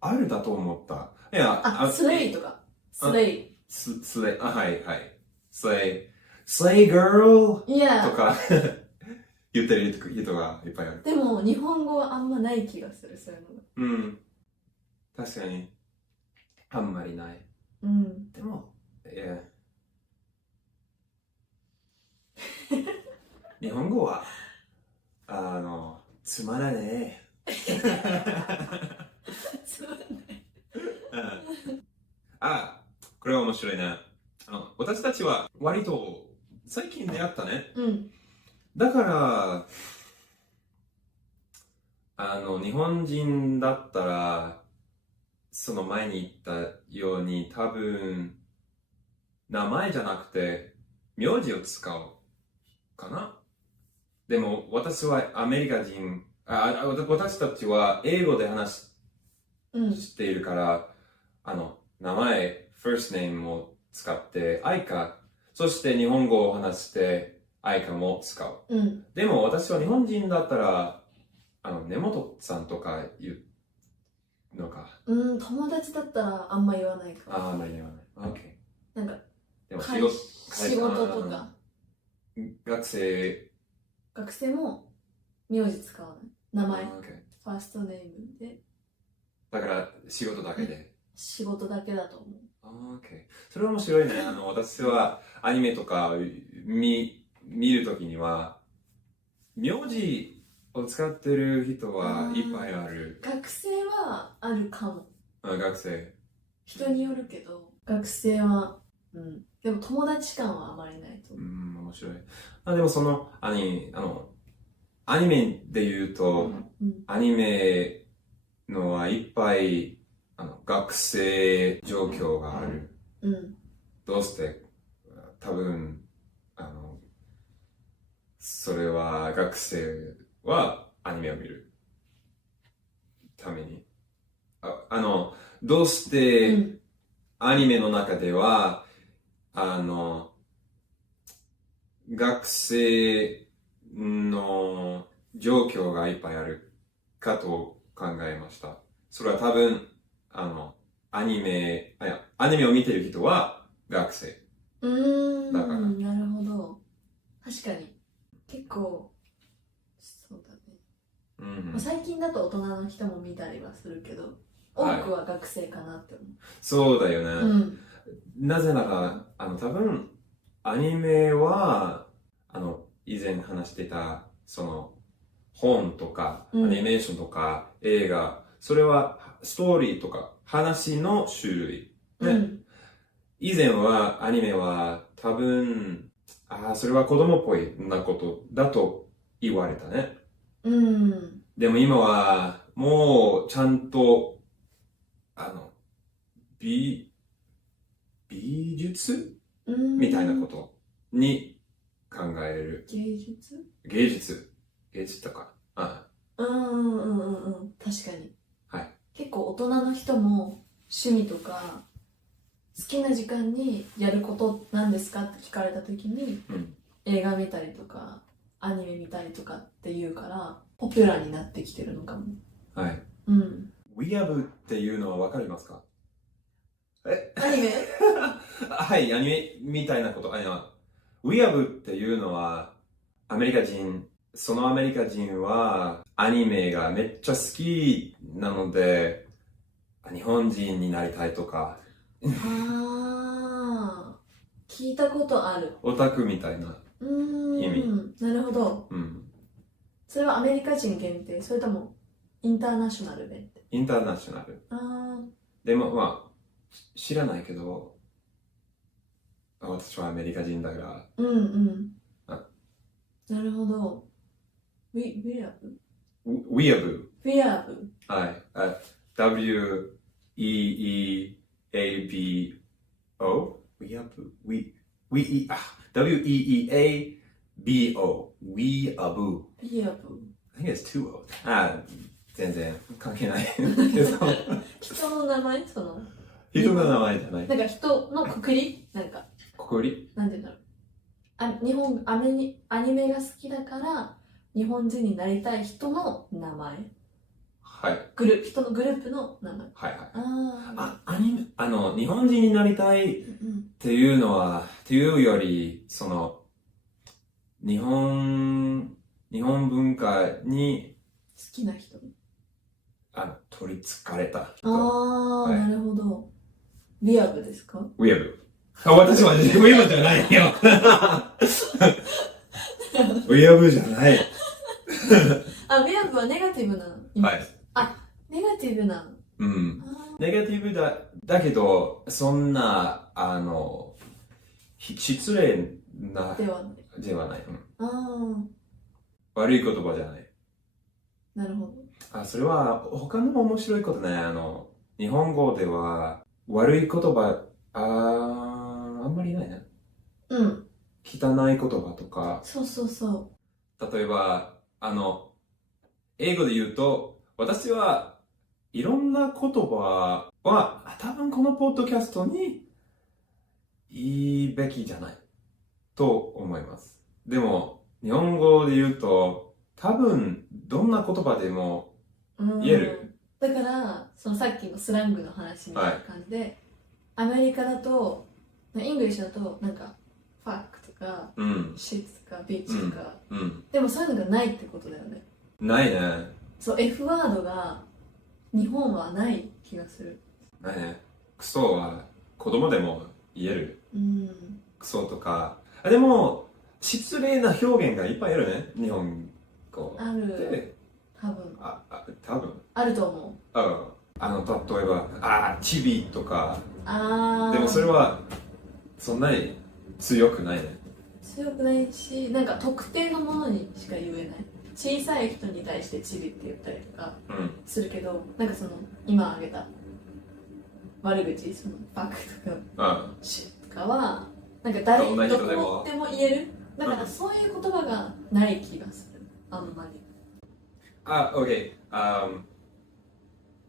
あるだと思った。いや、スレイとか。スレイ。スレイ、はいはい。スレイガールとか言ってる人がいっぱいある。でも日本語はあんまない気がする、そういうのが。確かに。あんまりない。でも、日本語は、つまらねえ。つまらないこれは面白いね。私たちは割と最近出会ったね。だから、日本人だったら、その前に言ったように多分、名前じゃなくて、名字を使うかな。でも私はアメリカ人、私たちは英語で話しているから、名前、first name を使って、愛花、そして日本語を話して、愛花も使う。でも私は日本人だったら、根本さんとか言うのか。友達だったらあんま言わないかも。あんまり言わない。OK。なんか、でも仕事とか。学生も名字使わない。名前。ファーストネームで。だから仕事だけで。仕事だけだと思う。OK。それは面白いね。私はアニメとか見るときには、名字を使ってる人はいっぱいある。学生はあるかも。学生。人によるけど、学生は、でも友達感はあまりないと思う。面白い。でもそのアニメで言うと、アニメのはいっぱい学生状況がある。どうして多分それは学生はアニメを見るためにどうしてアニメの中では学生の状況がいっぱいあるかと考えました。それは多分アニメを見てる人は学生だから。なるほど。確かに結構そうだね。最近だと大人の人も見たりはするけど、多くは学生かなって思う。そうだよね。なぜなら多分アニメは以前話してたその本とかアニメーションとか映画、それはストーリーとか話の種類、以前はアニメは多分それは子供っぽいなことだと言われたね。でも今はもうちゃんと美術みたいなことに考える。芸術とか。確かに。結構大人の人も趣味とか好きな時間にやることなんですかって聞かれた時に、映画見たりとかアニメ見たりとかって言うからポピュラーになってきてるのかも。ウィアブっていうのはわかりますか？アニメはい、アニメみたいなこと。ウィアブっていうのはアメリカ人、そのアメリカ人はアニメがめっちゃ好きなので、日本人になりたいとか、ああ、聞いたことある。オタクみたいな意味。なるほど。うん。それはアメリカ人限定、それともインターナショナル限定？インターナショナル。ああ。でもまあ、知らないけど、私はアメリカ人だから。うんうん。なるほど。ウィアブ？ウィアブ。ウィアブ。はい。W-E-E-A-B-O? ウィアブ。W-E-E-A-B-O。ウィアブ。ウィアブ。I think it's two O. 全然関係ない人の名前その。人の名前じゃない。なんか人のくくりなんか。くくりなんて言うんだろう。アニメが好きだから日本人になりたい人の名前。はい。人のグループの名前。はいはい。アニメ、日本人になりたいっていうのは、っていうより、日本文化に好きな人。取り憑かれた人。はい、なるほど。ウィアブですか？ウィアブ。私はウィアブじゃないよ。ウィアブじゃない。ウィアブはネガティブな意味。はい。ネガティブな。うん。ネガティブだけど、そんな、失礼な。ではない。悪い言葉じゃない。なるほど。それは他の面白いことね。日本語では悪い言葉、あんまりないね。うん。汚い言葉とか。そうそうそう。例えば、英語で言うと、私はいろんな言葉は多分このポッドキャストに言うべきじゃないと思います。でも、日本語で言うと、多分どんな言葉でも言える。だから、そのさっきのスラングの話みたいな感じで、アメリカだと、イングリッシュだと、なんか、ファックとか、シッツとか、ビーチとか、でもそういうのがないってことだよね。ないね。そう、F ワードが日本はない気がする。ないね。クソは子供でも言える。クソとか。でも、失礼な表現がいっぱいあるね、日本語。ある。多分。多分。あると思う。例えば、チビとか。でもそれは、そんなに強くないね。強くないし、なんか特定のものにしか言えない。小さい人に対してチビって言ったりとかするけど、なんかその今挙げた悪口、そのバクとかシッとかはなんか誰どこでも言える。だからそういう言葉がない気がする。あんまり。OK。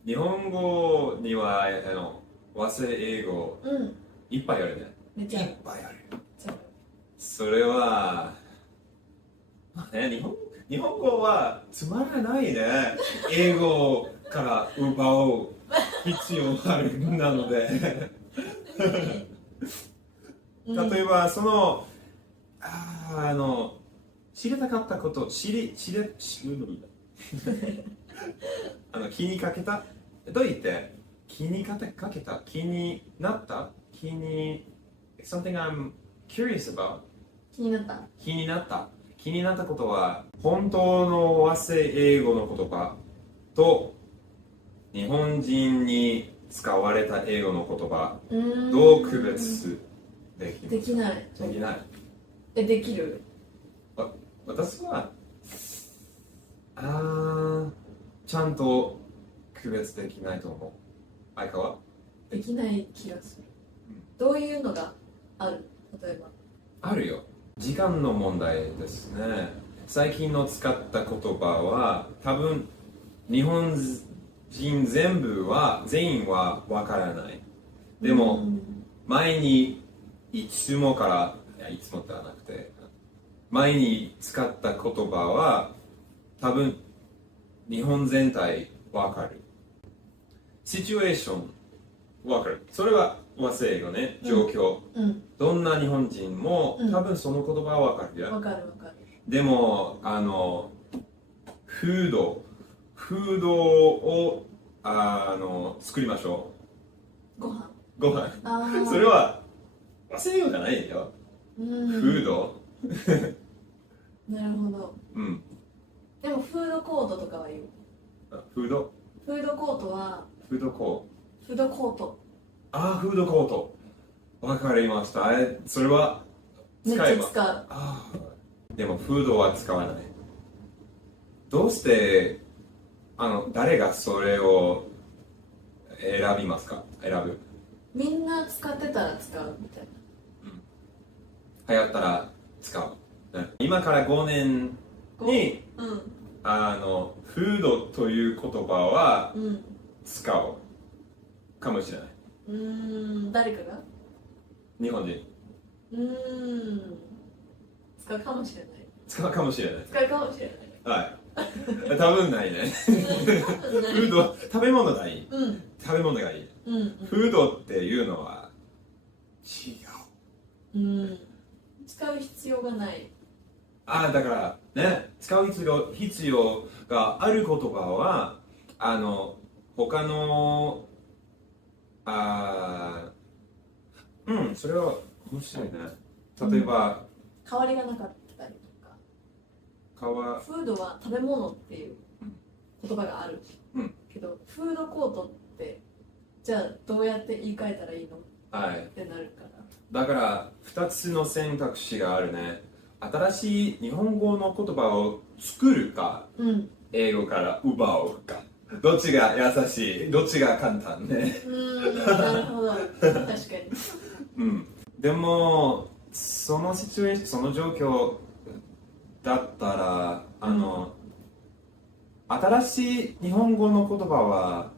日本語には和製英語いっぱいあるね。めっちゃいっぱいある。それは日本語はつまらないね。英語から奪う必要があるなので例えば知りたかったこと気にかけたどう言って気になったsomething I'm curious about 気になったことは本当の和製英語の言葉と日本人に使われた英語の言葉どう区別できない。できる？私はちゃんと区別できないと思う。相川できない気がする。どういうのがある？例えばあるよ。時間の問題ですね。最近の使った言葉は多分日本人全員はわからない。でも前にいつもではなくて前に使った言葉は多分日本全体わかる。シチュエーションわかる。それは和製英語ね、状況。どんな日本人も多分その言葉はわかるよ。わかる。でも、フードを、作りましょご飯。う。ご飯。あそれは、和製英語じゃないよ。フフード。なるほど。うん。でもフードコートとかは言う。フードフードコートはフードコフードコート。ああ、フードコート。わかりました。それはめっち使えば。ゃ使う。ああ。でもフードは使わない。どうして誰がそれを選びますか？選ぶ。みんな使ってたら使うみたい流行ったら使う。ね今から5年な。にうんフードという言葉はうん使うかもしれない。誰かが日本人使うかもしれない。使うかもしれない。使うかもしれない。はい。多分ないね。フード、食べ物がいい。うん食べ物がいい。うんフードっていうのは違う。使う必要がない。だからね、使う必要がある言葉は他のそれは面白いね。例えば、変わりがなかったりとか。フードは食べ物っていう言葉がある、けどフードコートってじゃあどうやって言い換えたらいいのってなるから。だから2つの選択肢があるね。新しい日本語の言葉を作るか、英語から奪うか、どっちが優しい、どっちが簡単ね。なるほど、確かに。でもそのシチュエーション、その状況だったら新しい日本語の言葉は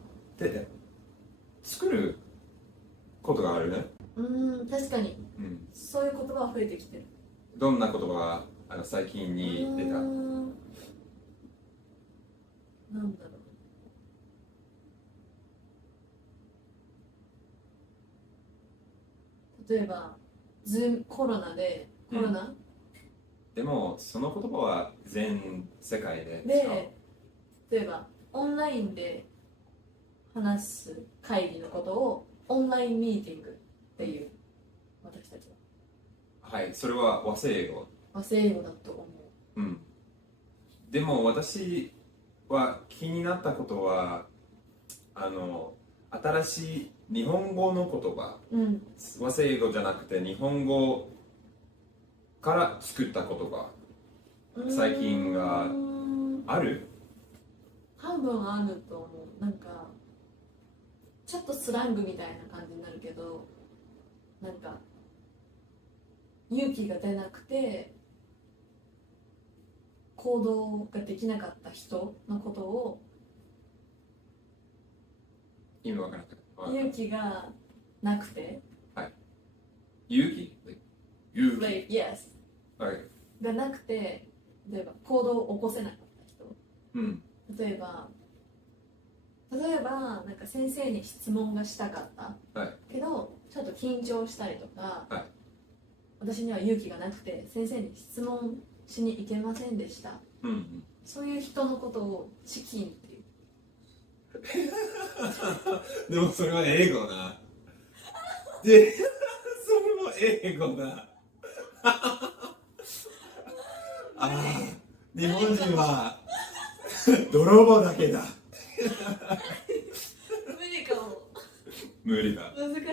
作ることがあるね。確かに、そういう言葉は増えてきてる。どんな言葉が最近に出た？なんだろう。例えばコロナででもその言葉は全世界で使う。で、例えばオンラインで話す会議のことをオンラインミーティングっていう私たちは。はい、それは和製英語。和製英語だと思う。でも私は気になったことは新しい日本語の言葉、和製英語じゃなくて日本語から作った言葉、最近がある？多分あると思う。なんかちょっとスラングみたいな感じになるけど、なんか勇気が出なくて行動ができなかった人のことを、意味わからなかった。勇気がなくて、勇気 Yes がなくて、例えば行動を起こせなかった人、例えばなんか先生に質問がしたかった、けどちょっと緊張したりとか、私には勇気がなくて先生に質問しに行けませんでした、そういう人のことをチキンっていう。でもそれは英語な。で、それも英語な。日本人は泥棒だけだ。無理かも。無理だ。難しい。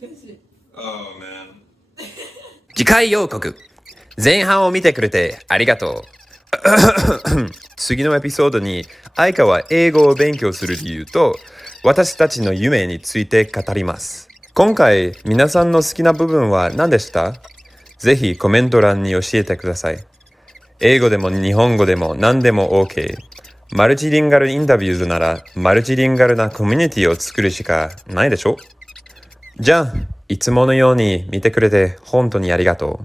難しい。Oh man。次回予告。前半を見てくれてありがとう。次のエピソードに愛花は英語を勉強する理由と私たちの夢について語ります。今回皆さんの好きな部分は何でした？ぜひコメント欄に教えてください。英語でも日本語でも何でも OK。マルチリンガルインタビューズならマルチリンガルなコミュニティを作るしかないでしょ？じゃあ、いつものように見てくれて本当にありがとう。